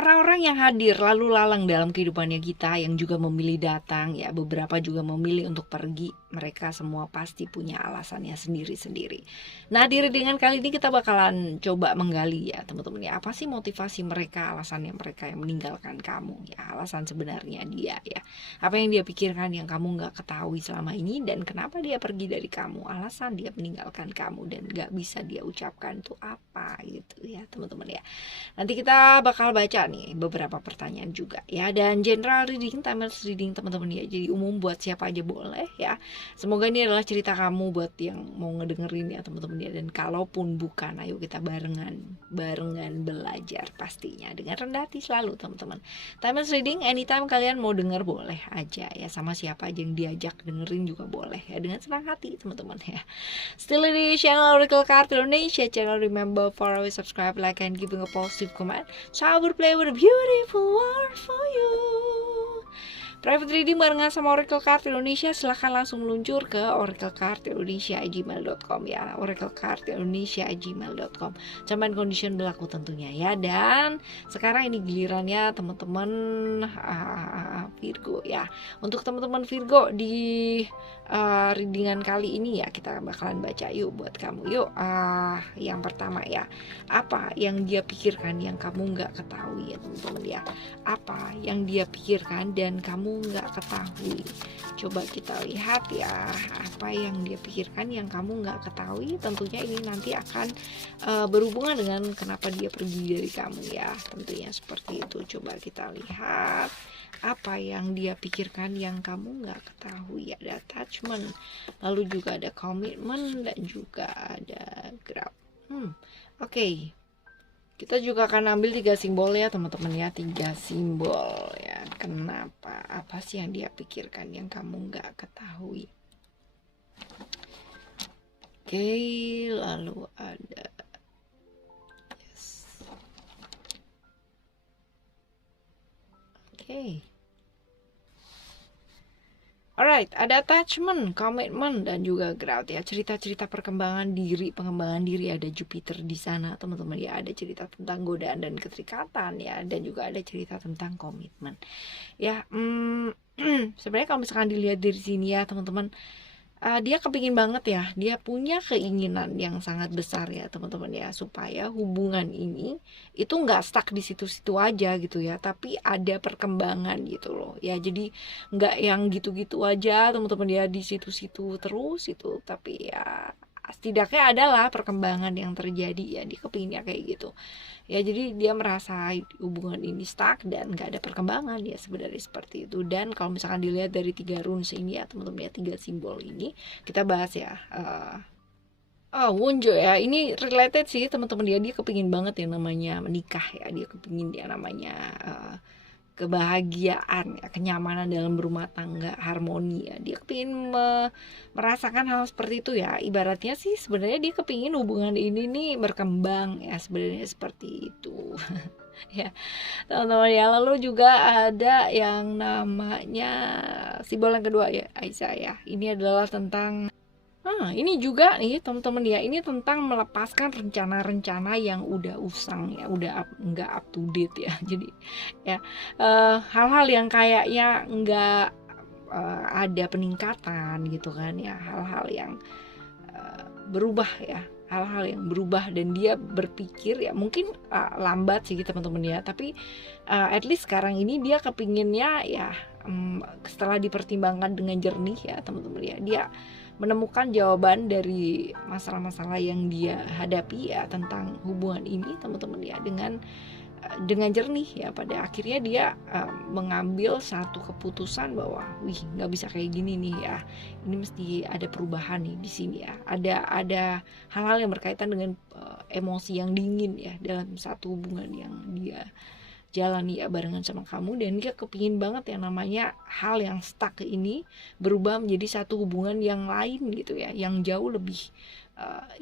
orang-orang yang hadir lalu lalang dalam kehidupannya kita, yang juga memilih datang ya, beberapa juga memilih untuk pergi, mereka semua pasti punya alasannya sendiri-sendiri. Nah, di readingan kali ini kita bakalan coba menggali ya teman-teman ya, apa sih motivasi mereka, alasannya mereka yang meninggalkan kamu ya, alasan sebenarnya dia ya, apa yang dia pikirkan yang kamu nggak ketahui selama ini, dan kenapa dia pergi dari kamu, alasan dia meninggalkan kamu dan nggak bisa dia ucapkan tuh apa gitu ya teman-teman ya. Nanti kita bakal baca nih beberapa pertanyaan juga ya, dan general reading, timeless reading teman-teman ya, jadi umum buat siapa aja boleh ya. Semoga ini adalah cerita kamu buat yang mau ngedengerin ya teman-teman ya, dan kalaupun bukan, ayo kita barengan belajar pastinya dengan rendah hati selalu teman-teman. Timeless reading anytime kalian mau denger boleh aja ya, sama siapa aja yang diajak dengerin juga boleh ya, dengan senang hati teman-teman ya. Still di channel Oracle Card Indonesia channel, remember for always subscribe, like, and giving a positive comment, so I will play with a beautiful word for you. Private reading barengan sama Oracle Card Indonesia, silahkan langsung meluncur ke oraclecardindonesia@gmail.com ya, oraclecardindonesia@gmail.com. Terms and condition berlaku tentunya ya. Dan sekarang ini gilirannya teman-teman Virgo ya. Untuk teman-teman Virgo di readingan kali ini ya, kita bakalan baca yuk buat kamu yuk. Yang pertama ya, apa yang dia pikirkan yang kamu nggak ketahui ya teman-teman ya, apa yang dia pikirkan dan kamu nggak ketahui. Coba kita lihat ya, apa yang dia pikirkan yang kamu nggak ketahui. Tentunya ini nanti akan berhubungan dengan kenapa dia pergi dari kamu ya, tentunya seperti itu. Coba kita lihat apa yang dia pikirkan yang kamu nggak ketahui. Ada attachment, lalu juga ada komitmen, dan juga ada grab. Oke. Kita juga akan ambil 3 simbol ya teman-teman ya, 3 simbol ya. Kenapa? Apa sih yang dia pikirkan yang kamu nggak ketahui? Oke, lalu ada yes. Oke. Alright, ada attachment, komitmen, dan juga growth ya. Cerita-cerita perkembangan diri, pengembangan diri, ada Jupiter di sana, teman-teman ya. Ada cerita tentang godaan dan keterikatan ya, dan juga ada cerita tentang komitmen. Ya, sebenarnya kalau misalkan dilihat dari sini ya, teman-teman, dia kepingin banget ya, dia punya keinginan yang sangat besar ya teman-teman ya, supaya hubungan ini itu nggak stuck di situ-situ aja gitu ya, tapi ada perkembangan gitu loh ya. Jadi nggak yang gitu-gitu aja teman-teman ya, di situ-situ terus itu, tapi ya setidaknya adalah perkembangan yang terjadi ya, dia kepinginnya kayak gitu ya. Jadi dia merasa hubungan ini stuck dan gak ada perkembangan ya, sebenarnya seperti itu. Dan kalau misalkan dilihat dari 3 runes ini ya teman-teman ya, 3 simbol ini kita bahas ya. Wunjo ya, ini related sih teman-teman ya, dia kepingin banget yang namanya menikah ya, dia kepingin yang namanya kebahagiaan ya, kenyamanan dalam berumah tangga, harmoni ya. Dia kepingin merasakan hal seperti itu ya. Ibaratnya sih sebenarnya dia kepingin hubungan ini nih berkembang ya, sebenarnya seperti itu. Ya teman-teman ya. Lalu juga ada yang namanya simbol yang kedua ya, Aisyah ya. Ini adalah tentang ini juga nih teman-teman ya, ini tentang melepaskan rencana-rencana yang udah usang ya, udah nggak up to date ya. Jadi ya hal-hal yang kayaknya nggak ada peningkatan gitu kan ya, hal-hal yang berubah ya, hal-hal yang berubah, dan dia berpikir ya mungkin lambat sih teman-teman ya, tapi at least sekarang ini dia kepinginnya ya, setelah dipertimbangkan dengan jernih ya teman-teman ya, dia menemukan jawaban dari masalah-masalah yang dia hadapi ya tentang hubungan ini teman-teman ya, dengan jernih ya. Pada akhirnya dia mengambil satu keputusan bahwa nggak bisa kayak gini nih ya, ini mesti ada perubahan nih di sini ya. Ada hal-hal yang berkaitan dengan emosi yang dingin ya dalam satu hubungan yang dia jalani ya barengan sama kamu, dan dia kepingin banget yang namanya hal yang stuck ini berubah menjadi satu hubungan yang lain gitu ya, yang jauh lebih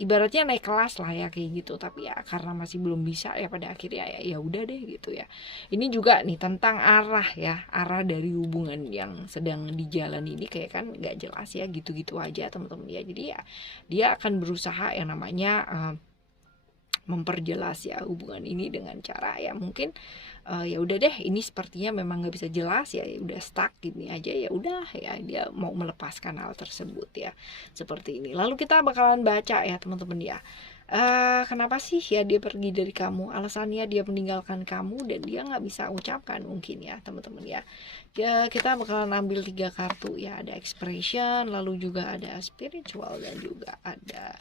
ibaratnya naik kelas lah ya kayak gitu. Tapi ya karena masih belum bisa ya, pada akhirnya ya udah deh gitu ya. Ini juga nih tentang arah ya, arah dari hubungan yang sedang dijalani ini kayak kan nggak jelas ya, gitu-gitu aja teman-teman ya. Jadi ya dia akan berusaha yang namanya memperjelas ya hubungan ini dengan cara ya mungkin ya udah deh, ini sepertinya memang nggak bisa jelas ya, udah stuck gini aja, ya udah ya dia mau melepaskan hal tersebut ya, seperti ini. Lalu kita bakalan baca ya teman-teman ya, kenapa sih ya dia pergi dari kamu, alasannya dia meninggalkan kamu dan dia nggak bisa ucapkan mungkin ya teman-teman ya. Kita bakalan ambil 3 kartu ya, ada expression, lalu juga ada spiritual dan juga ada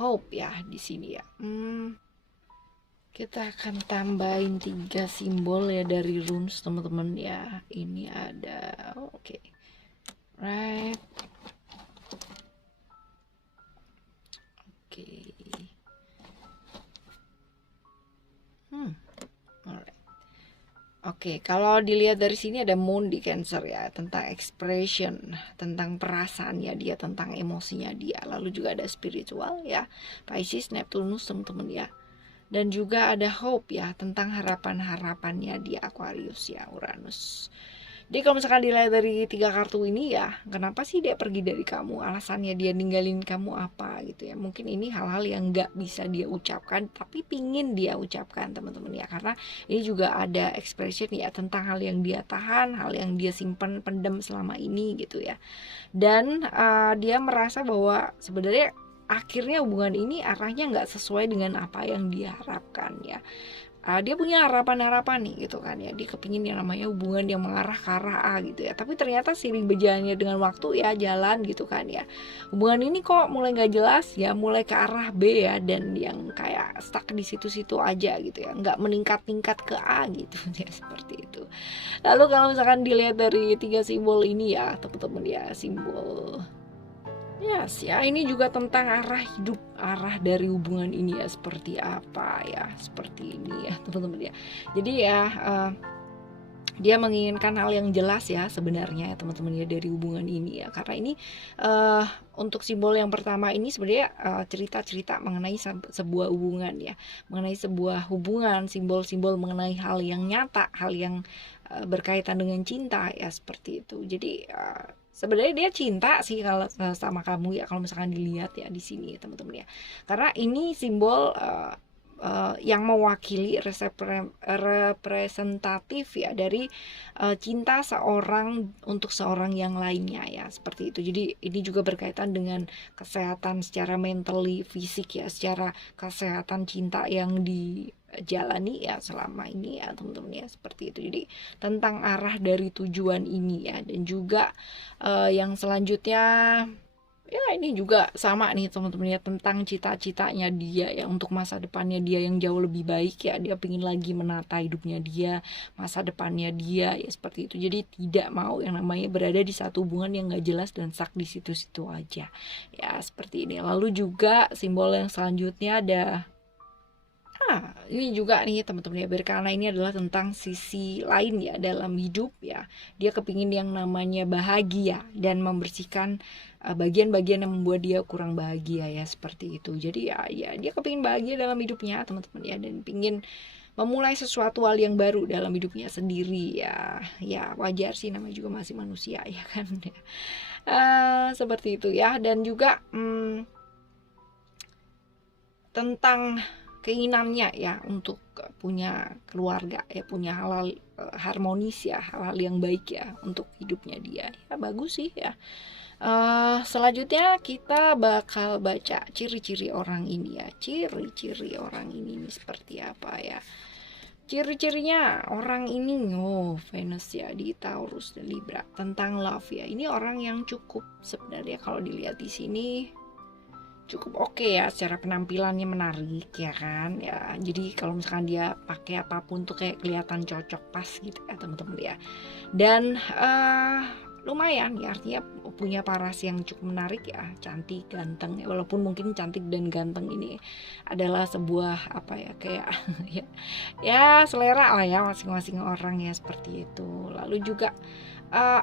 hope ya di sini ya. Kita akan tambahin 3 simbol ya dari runes teman-teman ya. Ini ada oke. Right. Oke. Alright. Oke, kalau dilihat dari sini ada moon di Cancer ya, tentang expression, tentang perasaannya dia, tentang emosinya dia. Lalu juga ada spiritual ya, Pisces, Neptunus teman-teman ya. Dan juga ada hope ya, tentang harapan-harapannya di Aquarius ya, Uranus. Jadi kalau misalkan dilihat dari 3 kartu ini ya, kenapa sih dia pergi dari kamu, alasannya dia ninggalin kamu apa gitu ya. Mungkin ini hal-hal yang gak bisa dia ucapkan tapi pingin dia ucapkan teman-teman ya, karena ini juga ada expression ya, tentang hal yang dia tahan, hal yang dia simpan pendem selama ini gitu ya. Dan dia merasa bahwa sebenarnya akhirnya hubungan ini arahnya nggak sesuai dengan apa yang dia harapkan ya. Dia punya harapan-harapan nih gitu kan ya, dia kepingin yang namanya hubungan yang mengarah ke arah A gitu ya, tapi ternyata seiring berjalannya dengan waktu ya, jalan gitu kan ya, hubungan ini kok mulai nggak jelas ya, mulai ke arah B ya, dan yang kayak stuck di situ-situ aja gitu ya, nggak meningkat-tingkat ke A gitu ya, seperti itu. Lalu kalau misalkan dilihat dari 3 simbol ini ya teman-teman ya, simbol yes ya, ini juga tentang arah hidup, arah dari hubungan ini ya seperti apa ya, seperti ini ya teman-teman ya. Jadi ya dia menginginkan hal yang jelas ya sebenarnya ya teman-teman ya dari hubungan ini ya, karena ini untuk simbol yang pertama ini sebenarnya cerita-cerita mengenai sebuah hubungan ya, mengenai sebuah hubungan, simbol-simbol mengenai hal yang nyata, hal yang berkaitan dengan cinta ya, seperti itu. Jadi sebenarnya dia cinta sih kalau sama kamu ya, kalau misalkan dilihat ya di sini teman-teman ya, karena ini simbol yang mewakili representatif ya dari cinta seorang untuk seorang yang lainnya ya, seperti itu. Jadi ini juga berkaitan dengan kesehatan secara mentally, fisik ya, secara kesehatan cinta yang dijalani ya selama ini ya teman-teman ya, seperti itu. Jadi tentang arah dari tujuan ini ya, dan juga yang selanjutnya ya ini juga sama nih teman-teman ya, tentang cita-citanya dia ya, untuk masa depannya dia yang jauh lebih baik ya, dia pingin lagi menata hidupnya dia, masa depannya dia ya, seperti itu. Jadi tidak mau yang namanya berada di satu hubungan yang gak jelas dan stuck di situ-situ aja ya, seperti ini. Lalu juga simbol yang selanjutnya ada ini juga nih teman-teman ya, karena ini adalah tentang sisi lain ya dalam hidup ya, dia kepingin yang namanya bahagia dan membersihkan bagian-bagian yang membuat dia kurang bahagia ya, seperti itu. Jadi ya dia kepingin bahagia dalam hidupnya teman-teman ya, dan pingin memulai sesuatu hal yang baru dalam hidupnya sendiri ya. Ya wajar sih, namanya juga masih manusia ya kan. Seperti itu ya. Dan juga tentang keinginannya ya untuk punya keluarga ya, punya hal-hal harmonis ya, hal-hal yang baik ya untuk hidupnya dia ya, bagus sih ya. Selanjutnya kita bakal baca ciri-ciri orang ini ya, ciri-ciri orang ini seperti apa ya. Ciri-cirinya orang ini Venus ya di Taurus dan Libra, tentang love ya. Ini orang yang cukup sebenarnya kalau dilihat di sini cukup oke ya, secara penampilannya menarik ya kan ya. Jadi kalau misalkan dia pakai apapun tuh kayak kelihatan cocok pas gitu ya teman-teman ya. Dan lumayan ya, artinya punya paras yang cukup menarik ya, cantik, ganteng ya. Walaupun mungkin cantik dan ganteng ini adalah sebuah apa ya, kayak ya selera lah ya masing-masing orang ya, seperti itu. Lalu juga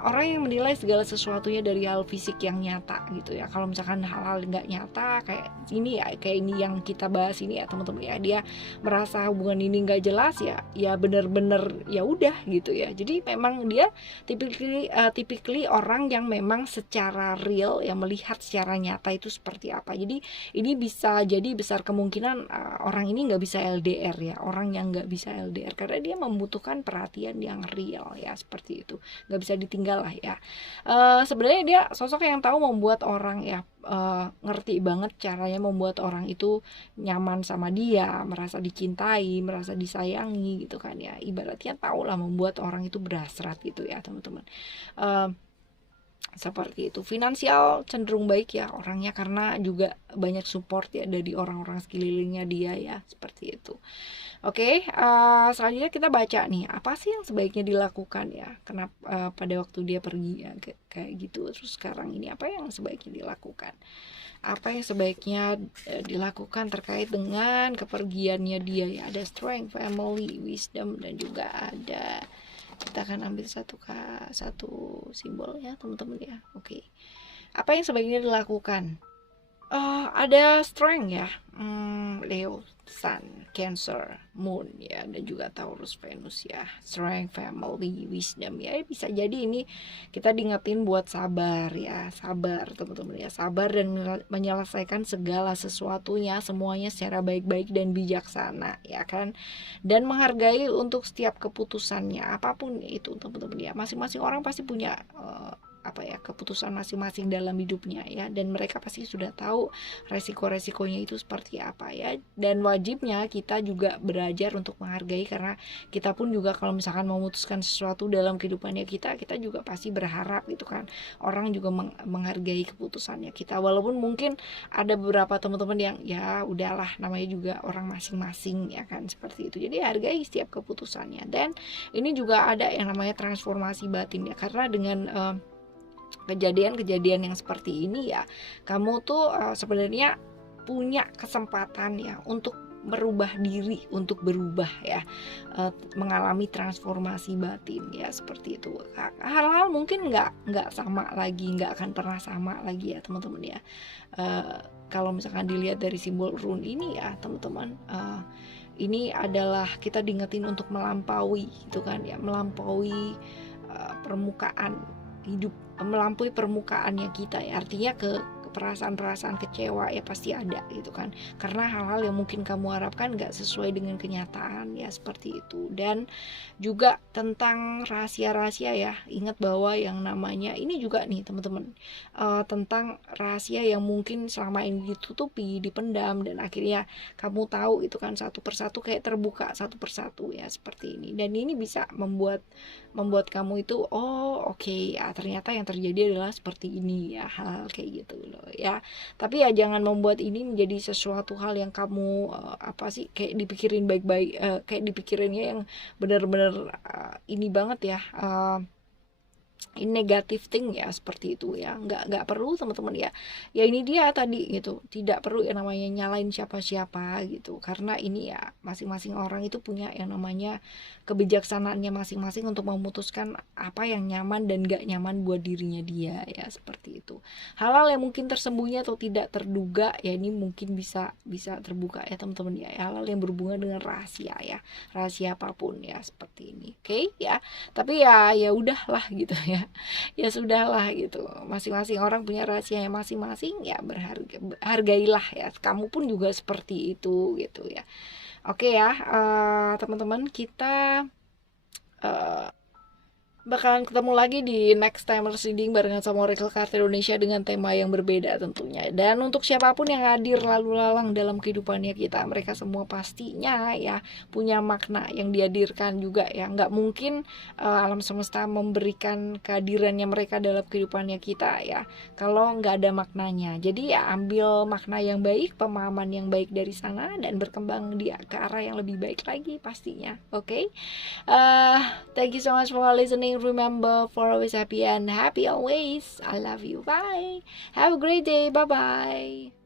orang yang menilai segala sesuatunya dari hal fisik yang nyata gitu ya. Kalau misalkan hal-hal nggak nyata kayak ini ya, kayak ini yang kita bahas ini ya teman-teman ya, dia merasa hubungan ini nggak jelas ya, ya bener-bener ya udah gitu ya. Jadi memang dia typically orang yang memang secara real yang melihat secara nyata itu seperti apa. Jadi ini bisa jadi besar kemungkinan orang ini nggak bisa LDR ya, orang yang nggak bisa LDR karena dia membutuhkan perhatian yang real ya, seperti itu, nggak bisa ditinggal lah ya. Sebenarnya dia sosok yang tahu membuat orang ya, ngerti banget caranya membuat orang itu nyaman sama dia, merasa dicintai, merasa disayangi gitu kan ya. Ibaratnya tahu lah membuat orang itu berhasrat gitu ya teman-teman. Seperti itu. Finansial cenderung baik ya orangnya karena juga banyak support ya dari orang-orang sekelilingnya dia ya, seperti itu. Oke, selanjutnya kita baca nih, apa sih yang sebaiknya dilakukan ya? Kenapa pada waktu dia pergi ya kayak gitu, terus sekarang ini apa yang sebaiknya dilakukan? Apa yang sebaiknya dilakukan terkait dengan kepergiannya dia ya? Ada strength, family, wisdom, dan juga ada, kita akan ambil satu simbol ya teman-teman ya. Oke. Apa yang sebaiknya dilakukan? Ada strength ya, Leo, Sun, Cancer, Moon ya, dan juga Taurus, Venus ya. Strength, family, wisdom ya, bisa jadi ini kita diingetin buat sabar ya, sabar teman-teman ya, sabar dan menyelesaikan segala sesuatunya semuanya secara baik-baik dan bijaksana ya kan, dan menghargai untuk setiap keputusannya apapun itu teman-teman ya. Masing-masing orang pasti punya keputusan masing-masing dalam hidupnya ya, dan mereka pasti sudah tahu resiko-resikonya itu seperti apa ya, dan wajibnya kita juga belajar untuk menghargai, karena kita pun juga kalau misalkan memutuskan sesuatu dalam kehidupannya kita juga pasti berharap gitu kan orang juga menghargai keputusannya kita, walaupun mungkin ada beberapa teman-teman yang ya udahlah namanya juga orang masing-masing ya kan, seperti itu. Jadi hargai setiap keputusannya, dan ini juga ada yang namanya transformasi batin ya, karena dengan kejadian-kejadian yang seperti ini ya, kamu tuh sebenarnya punya kesempatan ya untuk merubah diri, untuk berubah ya, mengalami transformasi batin ya, seperti itu. Hal-hal mungkin nggak sama lagi, nggak akan pernah sama lagi ya teman-teman ya. Kalau misalkan dilihat dari simbol rune ini ya teman-teman, ini adalah kita diingetin untuk melampaui gitu kan ya, melampaui permukaan hidup, melampaui permukaannya kita ya, artinya ke perasaan-perasaan kecewa ya pasti ada gitu kan, karena hal-hal yang mungkin kamu harapkan gak sesuai dengan kenyataan ya, seperti itu. Dan juga tentang rahasia-rahasia ya, ingat bahwa yang namanya ini juga nih teman-teman, tentang rahasia yang mungkin selama ini ditutupi, dipendam, dan akhirnya kamu tahu itu kan satu persatu kayak terbuka satu persatu ya, seperti ini. Dan ini bisa membuat kamu itu oke, ya ternyata yang terjadi adalah seperti ini ya, hal kayak gitu loh ya. Tapi ya jangan membuat ini menjadi sesuatu hal yang kamu kayak dipikirin baik-baik, kayak dipikirinnya yang benar-benar ini banget ya, ini negatif thing ya, seperti itu ya, nggak perlu teman-teman ya. Ya ini dia tadi gitu, tidak perlu yang namanya nyalain siapa-siapa gitu, karena ini ya masing-masing orang itu punya yang namanya kebijaksanaannya masing-masing untuk memutuskan apa yang nyaman dan gak nyaman buat dirinya dia ya, seperti itu. Hal-hal yang mungkin tersembunyi atau tidak terduga ya, ini mungkin bisa terbuka ya teman-teman ya, hal-hal yang berhubungan dengan rahasia ya, rahasia apapun ya, seperti ini. Oke ya, tapi ya udahlah gitu ya, ya sudahlah gitu, masing-masing orang punya rahasianya masing-masing ya, hargailah ya, kamu pun juga seperti itu gitu ya. Oke ya, teman-teman, kita bakalan ketemu lagi di next time reading barengan sama Oracle Card Indonesia dengan tema yang berbeda tentunya. Dan untuk siapapun yang hadir lalu lalang dalam kehidupannya kita, mereka semua pastinya ya punya makna yang dihadirkan juga ya. Nggak mungkin alam semesta memberikan kehadirannya mereka dalam kehidupannya kita ya kalau nggak ada maknanya. Jadi ya ambil makna yang baik, pemahaman yang baik dari sana, dan berkembang ke arah yang lebih baik lagi pastinya. Oke? Thank you so much for listening. Remember, for always happy and happy always. I love you. Bye. Have a great day. Bye bye.